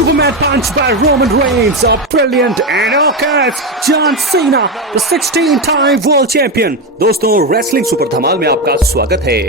Superman punch by Roman Reigns, a brilliant and knockout John Cena, the 16-time world champion। दोस्तों wrestling super धमाल में आपका स्वागत है।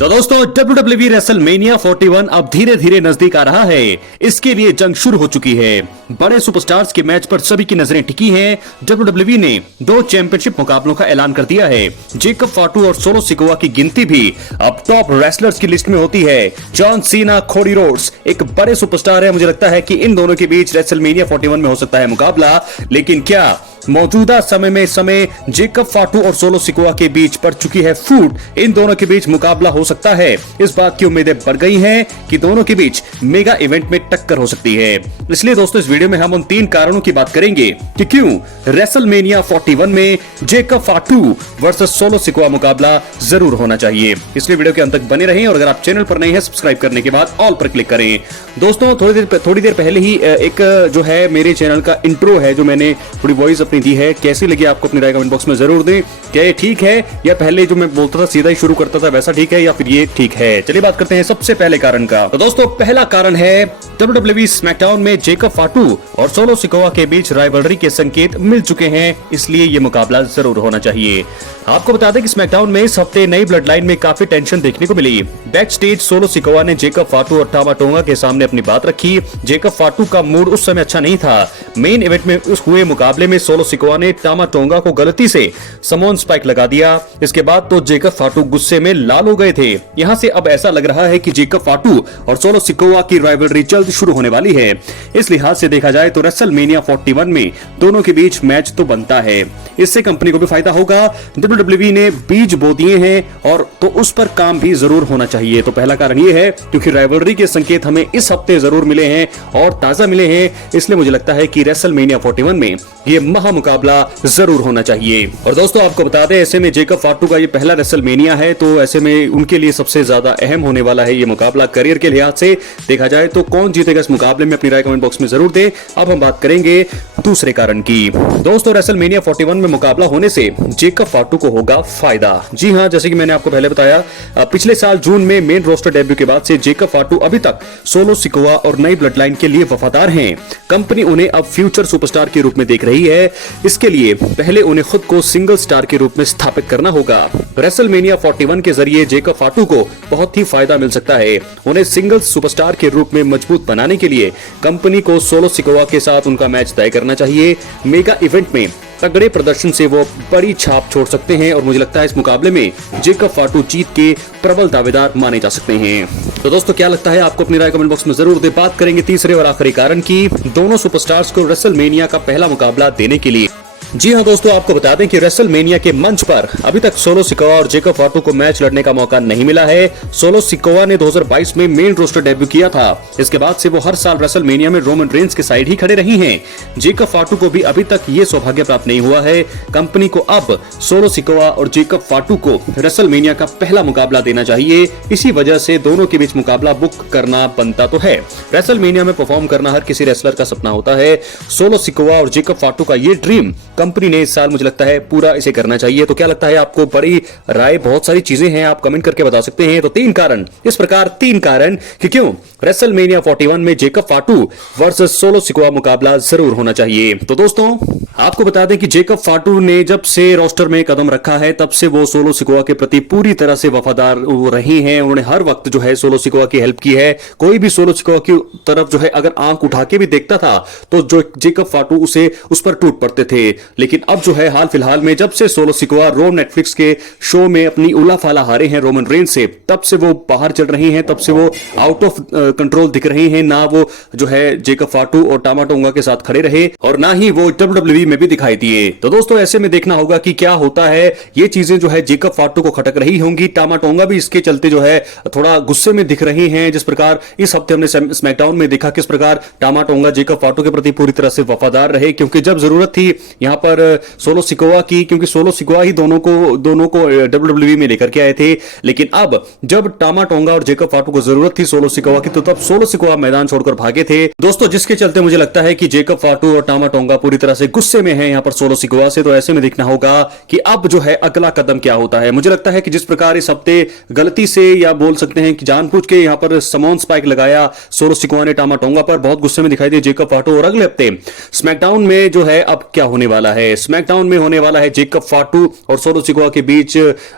तो दोस्तों WWE रेसलमेनिया 41 अब धीरे धीरे नजदीक आ रहा है। इसके लिए जंग शुरू हो चुकी है। बड़े सुपरस्टार्स के मैच पर सभी की नजरें टिकी हैं। WWE ने 2 चैंपियनशिप मुकाबलों का ऐलान कर दिया है। जेकब फाटू और सोलो सिकोवा की गिनती भी अब टॉप रेसलर्स की लिस्ट में होती है। जॉन सीना, कोडी रोड्स एक बड़े सुपरस्टार है। मुझे लगता है कि इन दोनों के बीच रेसलमेनिया 41 में हो सकता है मुकाबला, लेकिन क्या मौजूदा समय में जेकब फाटू और सोलो सिकोवा के बीच पड़ चुकी है फूट, इन दोनों के बीच मुकाबला हो सकता है। इस बात की उम्मीदें बढ़ गई हैं कि दोनों के बीच मेगा इवेंट में टक्कर हो सकती है। इसलिए दोस्तों इस वीडियो में हम उन 3 कारणों की बात करेंगे कि क्यों रेसलमेनिया 41 में जेकब फाटू वर्सेस सोलो सिकोवा मुकाबला जरूर होना चाहिए। इसलिए वीडियो के अंत तक बने रहें और अगर आप चैनल पर नए हैं सब्सक्राइब करने के बाद ऑल पर क्लिक करें। दोस्तों थोड़ी देर पहले ही एक जो है मेरे चैनल का इंट्रो है जो मैंने थोड़ी वॉइस अपनी दी है, कैसी लगी आपको अपनी राय कमेंट बॉक्स में जरूर दें। क्या ये ठीक है या पहले जो मैं बोलता था सीधा ही शुरू करता था वैसा ठीक है या फिर ये ठीक है। चलिए बात करते हैं सबसे पहले कारण का। तो दोस्तों पहला कारण है WWE स्मैकडाउन में जेकब फाटू और सोलो सिकोवा के बीच राइवलरी के संकेत मिल चुके हैं, इसलिए ये मुकाबला जरूर होना चाहिए। आपको बता दें कि स्मैकडाउन में इस हफ्ते नई ब्लड लाइन में काफी टेंशन देखने को मिली। बैक स्टेज सोलो सिकोवा ने जेकब फाटू और टामा टोंगा के सामने अपनी बात रखी। जेकब फाटू का मूड उस समय अच्छा नहीं था। मेन इवेंट में हुए मुकाबले में सोलो सिकोवा ने टामा टोंगा को गलती से समोन स्पाइक लगा दिया। इसके बाद तो जेकब फाटू गुस्से में लाल हो गए थे। यहाँ से अब ऐसा लग रहा है कि जेकब फाटू और सोलो सिकोवा की राइवलरी जल्द शुरू होने वाली है। इस लिहाज से देखा जाए तो रेसलमेनिया 41 में दोनों के बीच मैच तो बनता है। इससे कंपनी को भी फायदा होगा। WWE ने बीज बो दिए हैं और तो उस पर काम भी जरूर होना चाहिए। तो पहला कारण ये है क्योंकि राइवलरी के संकेत हमें इस हफ्ते जरूर मिले हैं और ताजा मिले हैं, इसलिए मुझे लगता है कि रेसलमेनिया 41 में ये महा मुकाबला जरूर होना चाहिए। और दोस्तों आपको बता दें ऐसे में जेकब फाटू का ये पहला रेसलमेनिया है, तो ऐसे में उनके लिए सबसे ज्यादा अहम होने वाला है ये मुकाबला। करियर के लिहाज से देखा जाए तो कौन जीतेगा इस मुकाबले में अपनी राय कमेंट बॉक्स में जरूर दें। अब हम बात करेंगे दूसरे कारण की। दोस्तों रेसलमेनिया 41 में मुकाबला होने से जेकब फाटू को होगा फायदा। जी हां, जैसे कि मैंने आपको पहले बताया, पिछले साल जून में मेन रोस्टर डेब्यू के बाद से जेकब फाटू अभी तक सोलो सिकोवा और नई ब्लड लाइन के लिए वफादार हैं। कंपनी उन्हें अब फ्यूचर सुपरस्टार के रूप में देख रही है। इसके लिए पहले उन्हें खुद को सिंगल स्टार के रूप में स्थापित करना होगा। रेसलमेनिया 41 के जरिए जेकब फाटू को बहुत ही फायदा मिल सकता है। उन्हें सिंगल सुपरस्टार के रूप में मजबूत बनाने के लिए कंपनी को सोलो सिकोवा के साथ उनका मैच तय करना चाहिए। मेगा इवेंट में तगड़े प्रदर्शन से वो बड़ी छाप छोड़ सकते हैं और मुझे लगता है इस मुकाबले में जेकब फाटू जीत के प्रबल दावेदार माने जा सकते हैं। तो दोस्तों क्या लगता है आपको अपनी राय कमेंट बॉक्स में जरूर दें। बात करेंगे तीसरे और आखिरी कारण की, दोनों सुपरस्टार्स को रेसलमेनिया का पहला मुकाबला देने के लिए। जी हां दोस्तों, आपको बता दें कि रेसलमेनिया के मंच पर अभी तक सोलो सिकोवा और जेकब फाटू को मैच लड़ने का मौका नहीं मिला है। सोलो सिकोवा ने 2022 में मेन रोस्टर डेब्यू किया था। इसके बाद से वो हर साल रेसलमेनिया में रोमन रेंस के साइड ही खड़े रही हैं। जेकब फाटू को भी अभी तक ये सौभाग्य प्राप्त नहीं हुआ है। कंपनी को अब सोलो सिकोवा और जेकब फाटू को रेसलमेनिया का पहला मुकाबला देना चाहिए। इसी वजह से दोनों के बीच मुकाबला बुक करना बनता तो है। रेसलमेनिया में परफॉर्म करना हर किसी रेसलर का सपना होता है। सोलो सिकोवा और जेकब फाटू का ये ड्रीम कंपनी ने इस साल मुझे लगता है पूरा इसे करना चाहिए। तो क्या लगता है आपको? बड़ी राय, बहुत सारी चीजें हैं, आप कमेंट करके बता सकते हैं। तो 3 कारण, इस प्रकार 3 कारण कि क्यों रेसलमेनिया 41 में जेकब फाटू वर्सेस सोलो सिकोवा मुकाबला जरूर होना चाहिए। तो दोस्तों आपको बता दें कि जेकब फाटू ने जब से रोस्टर में कदम रखा है तब से वो सोलो सिकोवा के प्रति पूरी तरह से वफादार रही हैं। उन्होंने हर वक्त जो है सोलो सिकोवा की हेल्प की है। कोई भी सोलो सिकोवा की तरफ जो है अगर आंख उठा के भी देखता था तो जो जेकब फाटू उस पर टूट पड़ते थे। लेकिन अब जो है हाल फिलहाल में जब से सोलो सिकोवा नेटफ्लिक्स के शो में अपनी उलाफाला हारे हैं रोमन रेंस से, तब से वो बाहर चल रही हैं, तब से वो आउट ऑफ कंट्रोल दिख रही हैं। ना वो जो है जेकब फाटू और टामा टोंगा के साथ खड़े रहे और ना ही वो WWE में भी दिखाई दिए। तो दोस्तों ऐसे में देखना होगा कि क्या होता है। ये चीजें जो है जेकब फाटू को खटक रही होंगी। टामा टोंगा भी इसके चलते जो है थोड़ा गुस्से में दिख रही हैं। जिस प्रकार इस हफ्ते हमने स्मैकडाउन में देखा किस प्रकार टामा टोंगा जेकब फाटू के प्रति पूरी तरह से वफादार रहे, क्योंकि जब जरूरत थी यहाँ पर सोलो सिकोआ की, क्योंकि सोलो सिकोआ ही दोनों को WWE में लेकर के आए थे। लेकिन अब जब टामा टोंगा और जेकब फाटू को जरूरत थी सोलो सिकोआ की, तो तब सोलो सिकोआ मैदान छोड़कर भागे थे दोस्तों, जिसके चलते मुझे लगता है कि जेकब फाटू और टामा टोंगा पूरी तरह से गुस्से में हैं यहां पर सोलो सिकोआ से। तो ऐसे में देखना होगा कि अब जो है अगला कदम क्या होता है। मुझे लगता है कि जिस प्रकार इस हफ्ते गलती से या बोल सकते हैं कि जानबूझ के यहां पर समोन स्पाइक लगाया सोलो सिकोआ ने टामा टोंगा पर, बहुत गुस्से में दिखाई दे जेकब फाटू। और अगले हफ्ते स्मैकडाउन में जो है अब क्या होने वाला है, स्मैकडाउन में होने वाला है जेकब फाटू और सोलो सिकोआ के बीच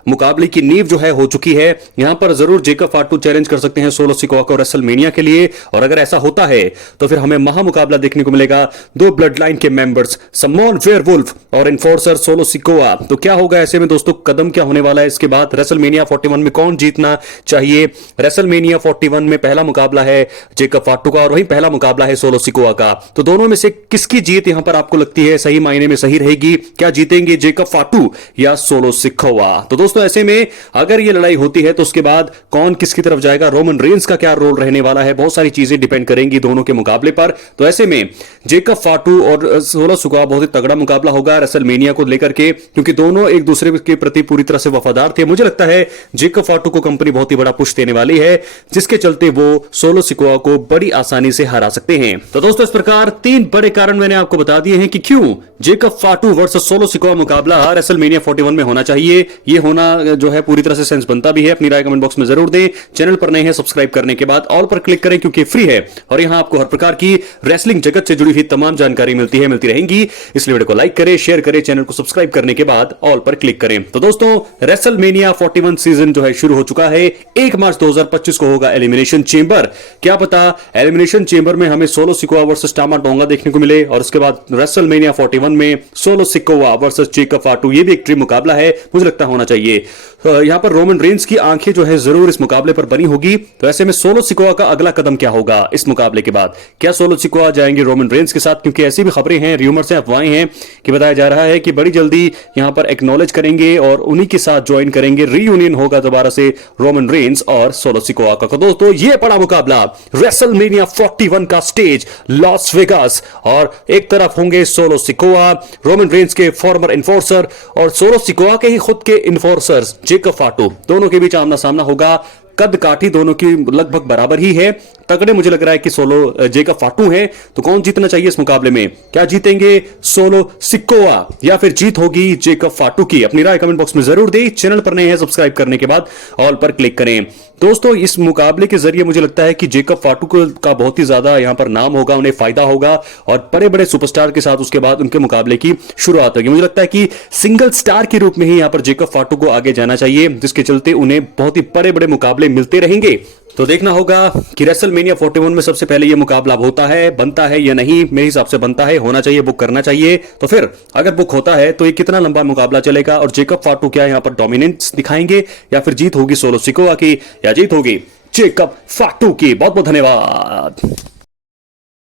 मुकाबले की नींव जो है हो चुकी है। यहां पर जरूर जेकब फाटू चैलेंज कर सकते हैं सोलो सिकोआ को रेसलमेनिया के लिए, और अगर ऐसा होता है तो फिर हमें महामुकाबला देखने को मिलेगा दो ब्लड लाइन के मेंबर्स समोन वेयरवुल्फ और इन्फोर्सर सोलो सिकोआ। तो क्या होगा ऐसे में दोस्तों, कदम क्या होने वाला है इसके बाद, रेसलमेनिया 41 में कौन जीतना चाहिए। रेसलमेनिया 41 में पहला मुकाबला है जेकब फाटू का और वहीं पहला मुकाबला है सोलो सिकोआ का। तो दोनों में से किसकी जीत यहां पर आपको लगती है सही मायने में सही रहेगी, क्या जीतेंगे जेकब फाटू या सोलो सिकोआ। तो दोस्तों ऐसे में अगर यह लड़ाई होती है तो उसके बाद कौन किसकी तरफ जाएगा, रोमन रेंस का क्या रोल रहने वाला है, बहुत सारी चीजें डिपेंड करेंगी दोनों के मुकाबले पर। तो ऐसे में जेकब फाटू और सोलो सिकोआ बहुत ही तगड़ा मुकाबला होगा रेसलमेनिया को लेकर के, क्योंकि दोनों एक दूसरे के प्रति पूरी तरह से वफादार थे। मुझे लगता है जेकब फाटू को कंपनी बहुत ही बड़ा पुश देने वाली है, जिसके चलते वो सोलो सिकोआ को बड़ी आसानी से हरा सकते हैं। तो दोस्तों इस प्रकार तीन बड़े कारण मैंने आपको बता दिए हैं कि क्यों जेकब फाटू वर्सेस सोलो सिकोआ मुकाबला रेसलमेनिया 41 में होना चाहिए। ये होना जो है पूरी तरह से सेंस बनता भी है। अपनी राय कमेंट बॉक्स में जरूर दें। चैनल पर नए हैं सब्सक्राइब करने के बाद ऑल पर क्लिक करें, क्योंकि फ्री है और यहां आपको हर प्रकार की रेसलिंग जगत से जुड़ी हुई तमाम जानकारी मिलती रहेंगी। इसलिए वीडियो को लाइक करें, शेयर करें, चैनल को सब्सक्राइब करने के बाद ऑल पर क्लिक करें। तो दोस्तों रेसलमेनिया 41 सीजन जो है शुरू हो चुका है। 1 मार्च 2025 को होगा एलिमिनेशन चेंबर। क्या पता एलिमिनेशन चेंबर में हमें सोलो सिकोआ वर्सेस टामा टोंगा देखने को मिले, और उसके बाद रेसलमेनिया 41 में सोलो सिकोआ वर्सेस जेकब फाटू, ये भी एक ड्रीम मुकाबला है, मुझे लगता होना चाहिए। यहां पर रोमन रेंस की आंखें जो है जरूर इस मुकाबले पर बनी होगी। तो ऐसे में सोलो सिकोआ का अगला कदम क्या होगा इस मुकाबले के बाद, क्या सोलो सिकोआ जाएंगे रोमन रेंस के साथ, क्योंकि ऐसी भी खबरें हैं, र्यूमर्स हैं, अफवाहें हैं कि बताया जा रहा है कि बड़ी जल्दी यहां पर एक्नॉलेज करेंगे और उन्हीं के साथ ज्वाइन करेंगे, रीयूनियन होगा दोबारा से रोमन रेंस और सोलो सिकोआ का। दोस्तों ये बड़ा मुकाबला रेसलमेनिया 41 का स्टेज लॉस वेगास, और एक तरफ होंगे सोलो सिकोआ, रोमन रेंस के फॉर्मर इन्फोर्सर, और सोलो सिकोआ के ही खुद के इन्फोर्सर्स जेकब फाटू, दोनों के बीच आमना सामना होगा। कद काठी दोनों की लगभग बराबर ही है। तगड़े मुझे लग रहा है कि सोलो जेकब फाटू है। तो कौन जीतना चाहिए इस मुकाबले में, क्या जीतेंगे सोलो सिकोआ या फिर जीत होगी जेकब फाटू की। अपनी राय कमेंट बॉक्स में जरूर दें। चैनल पर नए हैं सब्सक्राइब करने के बाद ऑल पर क्लिक करें। दोस्तों इस मुकाबले के जरिए मुझे लगता है कि जेकब फाटू का बहुत ही ज्यादा यहां पर नाम होगा, उन्हें फायदा होगा, और बड़े बड़े सुपरस्टार के साथ उसके बाद उनके मुकाबले की शुरुआत होगी। मुझे लगता है कि सिंगल स्टार के रूप में ही यहां पर जेकब फाटू को आगे जाना चाहिए, जिसके चलते उन्हें बहुत ही बड़े बड़े मुकाबले मिलते रहेंगे। तो देखना होगा कि रेसलमेनिया 41 में सबसे पहले यह मुकाबला होता है, बनता है या नहीं। मेरे हिसाब से बनता है, होना चाहिए, बुक करना चाहिए। तो फिर अगर बुक होता है तो ये कितना लंबा मुकाबला चलेगा, और जेकब फाटू क्या यहां पर डोमिनेंस दिखाएंगे, या फिर जीत होगी सोलो सिकोआ की, या जीत होगी जेकब फाटू की। बहुत बहुत धन्यवाद।